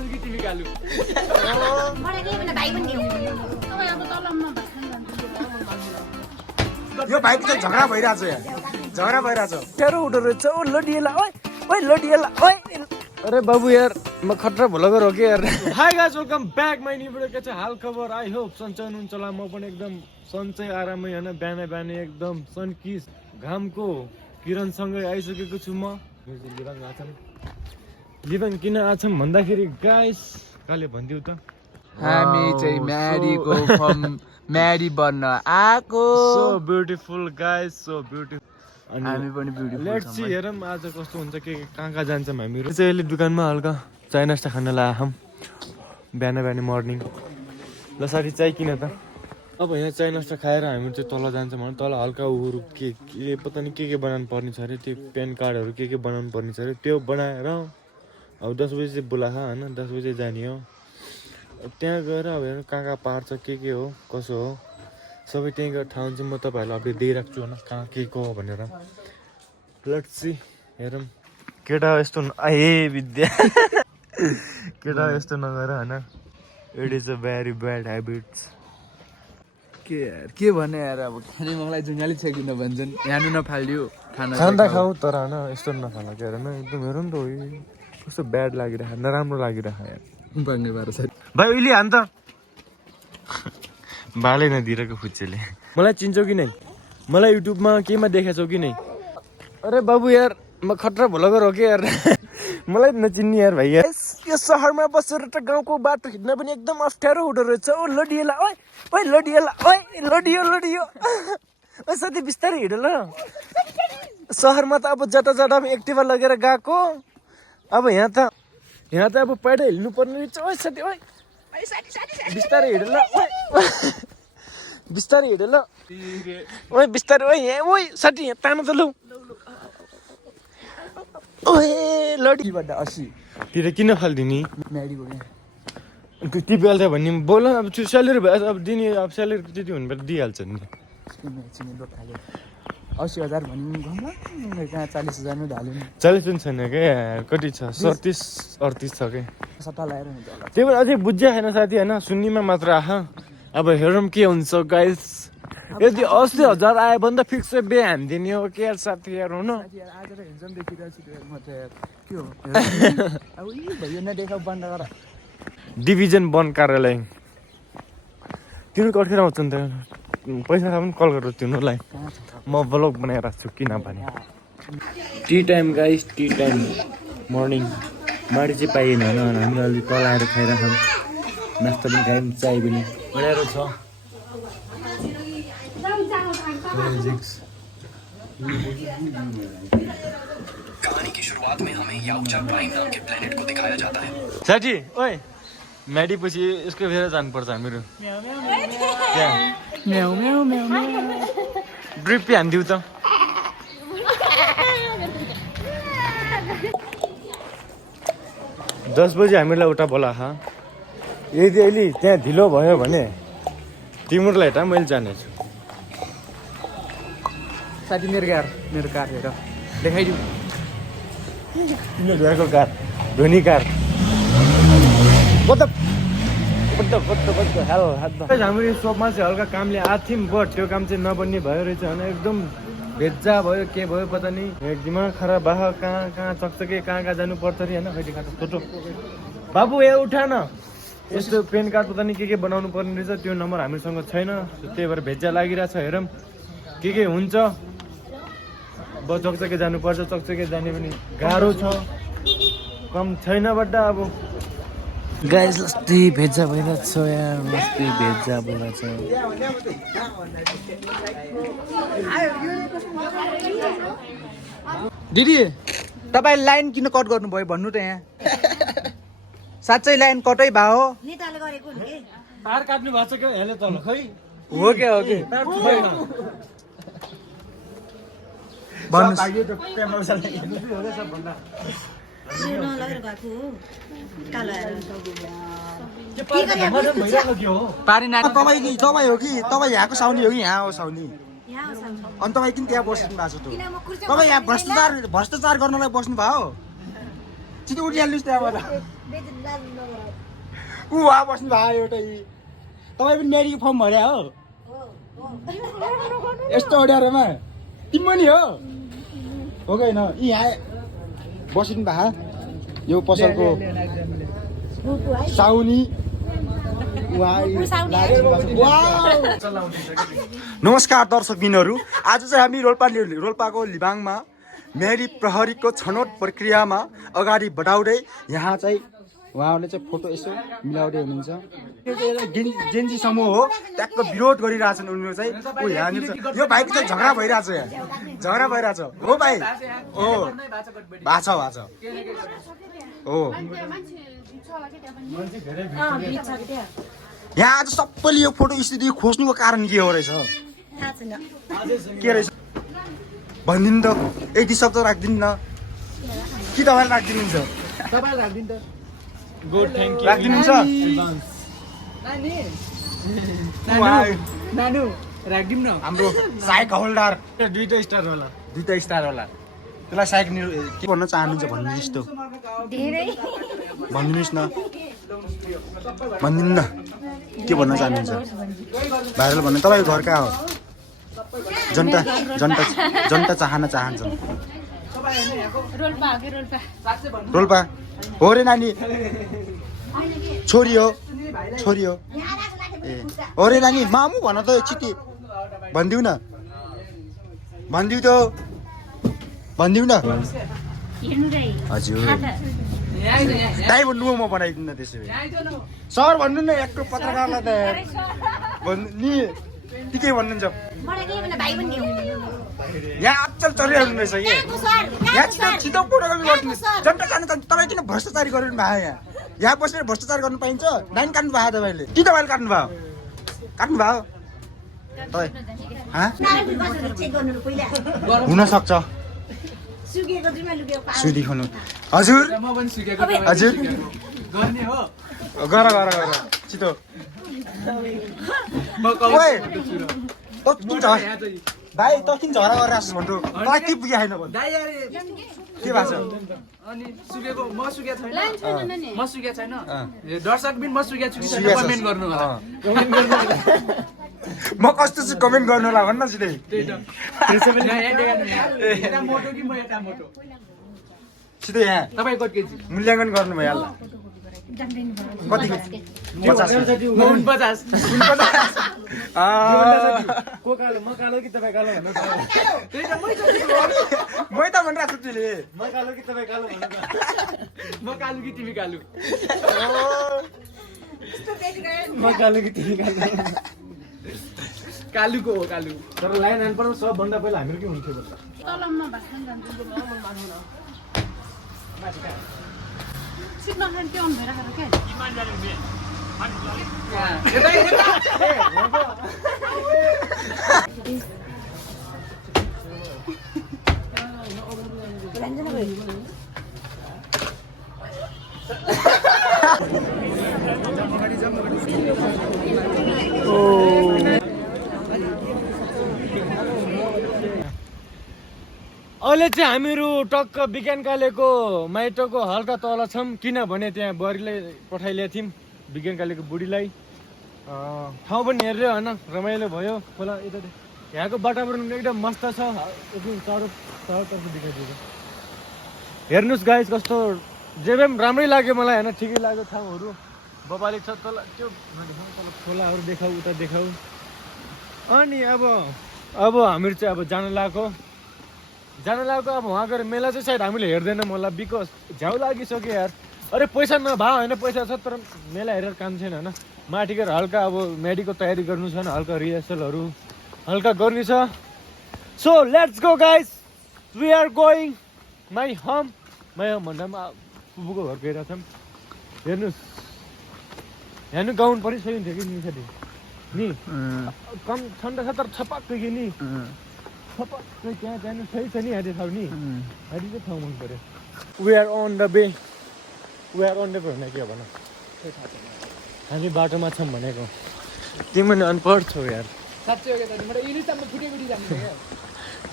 कालु कि तिमी कालु मलाई के भने भाइ पनि हो यो भाइको त झगडा भइरहेछ यार झगडा भइरहेछ तेरो उठो रहेछ ओ लडिएला ओइ ओइ लडिएला ओइ अरे बाबू यार म खतरा भ्लगर हो के यार hi guys welcome back my new video के छ हाल खबर आई होप सन्चै हुनुहुन्छ होला म पनि एकदम सन्चै आरामै हैन बिहान बिहान एकदम सनकिस घामको किरणसँगै आइसकेको छु म लिभन किन आछम भन्दाखेरि गाइस काले भन्दिउ त हामी चाहिँ म्यारीको फर्म म्यारी बन्न आको so beautiful guys so beautiful अनि हामी पनि ब्युटिफुल लेट्स सी हेरौँ आज कस्तो हुन्छ के कहाँ जान्छौँ हामीहरू चाहिँ अहिले दुकानमा हल्का चाय नास्ता खान लगाएको छौँ बिहान बिहान मर्निङ ल साथी चाय किन त अब यहाँ चाय नास्ता खाएर हामी चाहिँ तल जान्छौँ भने तल हल्का उहरू के पता नि के बनाउनु पर्ने छ अरे त्यो पेन कार्डहरू के बनाउनु पर्ने छ अरे त्यो बनाएर अब 10 बजी चाहिँ बोलाएको होइन 10 बजी जाने हो त्यहाँ गएर अब हेर्नु कहाँ पार्छ के हो कसो हो सबै त्यहीँ गएर ठाउँ चाहिँ म तपाईँहरूलाई अपडेट दिइराख्छु होइन कहाँ के को हो भनेर लेट्स सी हेरौँ केटा यस्तो ए विद्या केटा यस्तो नगर होइन it is a very bad habits के भने यार अब खाने मलाई जुङ्गाली छ किन भन्छन् न्यानो नफाल्यो खाना खाँदा खाऊ तर होइन यस्तो नखाला के हेर न एकदम हेरौँ त कस्तो ब्याड लागिरहेको नराम्रो लागिरहेको यार बाङ्गे बाह्र साथी भाइ उहिले हान त बाले नदिरहेको फुच्चेले मलाई चिन्छौ कि नै मलाई युट्युबमा केमा देखाछौ कि नै अरे बाबु यार म खतरा भ्लगर हो के यार मलाई नचिन्ने यार भाइ यार यो सहरमा बसेर त गाउँको बाटो हिँड्न पनि एकदम अप्ठ्यारो हुँदो रहेछ ओ लडिएला ओइ ओइ लडिएला ओइ लडियो लडियो ओ साथी बिस्तारै हिँड ल सहरमा त अब जता जता एक्टिभा लगेर गएको अब यहाँ त अब पैडा हिँड्नु पर्ने रहेछ ओइ साथी ओइ बिस्तारै हिँड ल बिस्तारै हिँड ल ओइ बिस्तारै ओइ यहाँ ओइ साथी यहाँ तान त लौ ओए लडीबाट 80 तिर किन फाल्दिनी म्यारीको टिपिहाल्छ भन्ने बोल अब त्यो स्यालेरी भयो अब दिने अब स्यालेरी त्यति हुनु पर्छ दिइहाल्छ नि 80,000 भन्ने घरमा कहाँ 40,000 नै ढाल्यो नि 40 पनि छैन क्या कति छ 37-38 छ क्या सट्टा लगाएर हुन्छ होला त्यही भएर अझै बुझ्या छैन साथी होइन सुन्नीमा मात्र आह अब हेरौँ के हुन्छ गाइस यदि 80,000 आयो भने त फिक्स बे हानिदिने हो के यार साथी यार हुन आज र हिजो देखिरहेको छु म त के हो अब यी भयो न देखाउ बन्द गर डिभिजन वन कार्यालय तिम्रो कठेर आउँछ नि त पैसा पनि कल गरेर तिमीलाई म ब्लग बनाएर राख्छु किनभने tea time guys tea time morning माडी चाहिँ पाइएन होइन हामीले अलिक तल आएर खाइराखौँ नास्ता पनि खायौँ चाय पनि बनाएर छ कहानी की शुरुआत में हमें याकूचा प्राइम नाम के प्लेनेट को दिखाया जाता है साथी ओए म्याडी पछि यसको फेर जानुपर्छ हामीहरू म्याउ म्याउ म्याउ ड्रिपी हानिदिउ त 10 बजी हामीलाई उता बोलाखा यदि अहिले त्यहाँ ढिलो भयो भने तिमीहरूलाई त मैले जानेछु साथी मेरो कार हेर देखाइदिउँ तिमीहरूको कार धोनी कार हाम्रो यो सपमा चाहिँ हल्का कामले आएको थियौँ बट त्यो काम चाहिँ नबन्ने भयो रहेछ होइन एकदम भेज्जा भयो के भयो पता नि दिमाग खराब भयो कहाँ चकचके कहाँ जानु पर्छ अरे होइन खैटी खाँचो छोटो बाबु ए उठा न यस्तो पेन कार्ड पता नि के बनाउनु पर्ने रहेछ त्यो नम्बर हामीसँग छैन त्यही भएर भेज्जा लागिरहेछ हेरौँ के हुन्छ अब चकचके जानुपर्छ चकचके जाने पनि गाह्रो छ कम छैन बड्डा अब गाइस अस्ति भेजा भइरहेको छ यार अस्ति भेजा भइरहेको छ दिदी तपाईँ लाइन किन कट गर्नुभयो भन्नु त यहाँ साँच्चै लाइन कटै भयो नेताले गरेको नि के तार काट्नु भएको छ क्या हेले तल खै हो के भन्नुहोस् यो नलगेर गएको हो कालो आएर पारी नानी तपाईँ हो कि तपाईँ यहाँको साउनी हो कि यहाँ हो साउनी यहाँ आउँछ अनि तपाईँ किन त्यहाँ बस्नु भएको छ त किन म कुर्सी तपाईँ यहाँ भ्रष्टाचार गर्नलाई बस्नु भयो छिटो उठिहाल्नुहोस् त्यहाँबाट ऊ वहाँ बस्नु भयो एउटै तपाईँ पनि मेरीको फर्म भरे हो यस्तो अड्यारोमा तिम्रो नि हो कि होइन यहाँ बसिनु भए यो पसलको साउनी नमस्कार दर्शकबिनहरू आज चाहिँ हामी रोल्पाको लिबाङमा मेरी प्रहरीको छनौट प्रक्रियामा अगाडि बढाउँदै यहाँ चाहिँ उहाँहरूले चाहिँ फोटो यसो मिलाउँदै हुनुहुन्छ जेन्जी समूह हो ट्याक्क विरोध गरिरहेछन् उनीहरू चाहिँ ऊ यहाँनिर यो भाइको चाहिँ झगडा भइरहेछ यहाँ झगडा भइरहेछ हो भाइ हो भाछ हो यहाँ आज सबैले यो फोटो स्थिति खोज्नुको कारण के हो रहेछ के रहेछ भनिदिनु त एक दुई शब्द राखिदिनु न कि तपाईँले राखिदिनुहुन्छ राखिदिनुहुन्छ हाम्रो साइक होल्डर दुईटा स्टार होला त्यसलाई साइक के भन्न चाहनुहुन्छ भन्नुहोस् त भनिदिनुहोस् न भनिदिनु न के भन्न चाहनुहुन्छ भाइरल भन्नु तपाईँको घर कहाँ हो जनता चाहन चाहन्छन् रोल्पा हो रे नानी छोरी हो ए हो रे नानी मामु भन त चिटी भनिदिउ न हजुर दाइ भन्नु म बनाइदिनु त्यसो भए सर भन्नु न एकको पत्रकारलाई त भन्नु नि के भन्नुहुन्छ यहाँ अचल चलिरहनु रहेछ यहाँ छिटो फोटोकपी गरिदिनुहोस् जनता जानु तपाईँ किन भ्रष्टाचारी गर्नु भयो यहाँ बसेर भ्रष्टाचार गर्नु पाइन्छ लाइन काट्नु भयो तपाईँले कि तपाईँले काट्नु भयो हुनसक्छ सुदेखाउनु हजुर गर छिटो भाइ त किन झगडा गरेर आएको भन्नु तँलाई के पुगे छैन के भएको अनि सुकेको म सुकेको छैन दर्शक बिन म सुकेको छु कमेन्ट गर्नु होला म कस्तो छु कमेन्ट गर्नु होला भन्न सिधै यता मोटो कि म यता मोटो सिधै यहाँ तपाईँ कति केजी मूल्याङ्कन गर्नु भइहाल्ला कति 50 को कालो म कालो कि तपाईँ कालो भन्नु मै त भनिरहेको छु तिमीले म कालो कि तपाईँ कालो भन्नु म कालु कि तिमी कालु म कालो कि तिमी कालो कालुको हो कालु तर लाइन हाल्नु पर्छ सबभन्दा पहिला हामीहरू के हुन्थ्यो भन्दा तलममा भाषण जान्छु सिक्न खान त्यो अन भइरहेको के अहिले चाहिँ हामीहरू टक्क विज्ञान कालेको माइटोको हल्का तल छौँ किनभने त्यहाँ बुहारीलाई पठाइलिएको थियौँ विज्ञान कालेको बुढीलाई ठाउँ पनि हेरेर होइन रमाइलो भयो खोला यता यहाँको वातावरण एकदम मस्त छ एकदम चारैतर्फ देखाइदिएको हेर्नुहोस् गाइस कस्तो जे पनि राम्रै लाग्यो मलाई होइन ठिकै लाग्यो ठाउँहरू बबाली छ तल त्यो तल खोलाहरू देखाऊ उता देखाऊ अनि अब हामीहरू चाहिँ अब जान लागेको अब वहाँ गएर मेला चाहिँ सायद हामीले हेर्दैन मलाई बिकज झ्याउ लागिसक्यो यार अरे पैसा नभए होइन पैसा छ तर मेला हेरेर काम छैन होइन माथि गएर हल्का अब मेडीको तयारी गर्नु छ हल्का रिहर्सलहरू हल्का गर्नु छ so let's go guys we are going my home भन्दा पनि बुबुको घर गइरहेको छौँ हेर्नुहोस् हेर्नु गाउनु परिसकिन्थ्यो कि निसाथि नि कम ठन्डा छ तर छपक्कै कि नि त्यहाँ जानु सही छ नि हाटे ठाउँ नि हाटे चाहिँ ठाउँ मन पऱ्यो we are on the way भने के भन हामी बाटोमा छौँ भनेको तिमी पनि अनपढ छौ यार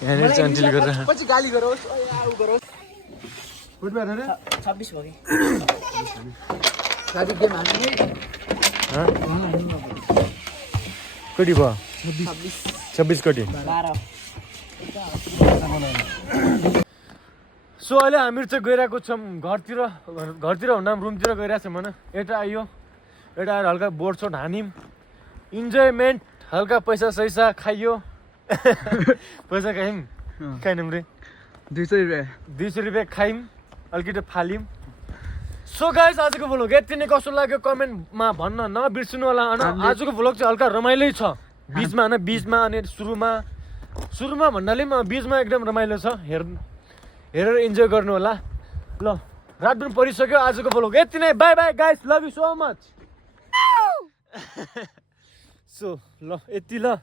यहाँनिर चाहिँ अन्टिल गरेर पछि गाली गरोस् फुटबल अरे 26 भयो साथी गेम हान्ने कति भयो 26 कति 12 सो अहिले हामीहरू चाहिँ गइरहेको छौँ घरतिर भन्दा पनि रुमतिर गइरहेको छौँ होइन यता आयो यता आएर हल्का बोर्डसोट हान्यौँ इन्जोयमेन्ट हल्का पैसा सैसा खाइयो पैसा खायौँ खाएनौँ रे 200 रुपियाँ खायौँ अलिकति फाल्यौँ सो गाइस आजको भ्लग यति नै कस्तो लाग्यो कमेन्टमा भन्न नबिर्सिनु होला होइन आजको भ्लग चाहिँ हल्का रमाइलै छ बिचमा होइन बिचमा अनि सुरुमा भन्नाले पनि बिचमा एकदम रमाइलो छ हेरेर इन्जोय गर्नु होला ल रात पनि परिसक्यो आजको भ्लग यति नै by by guys love you so much so ल यति ल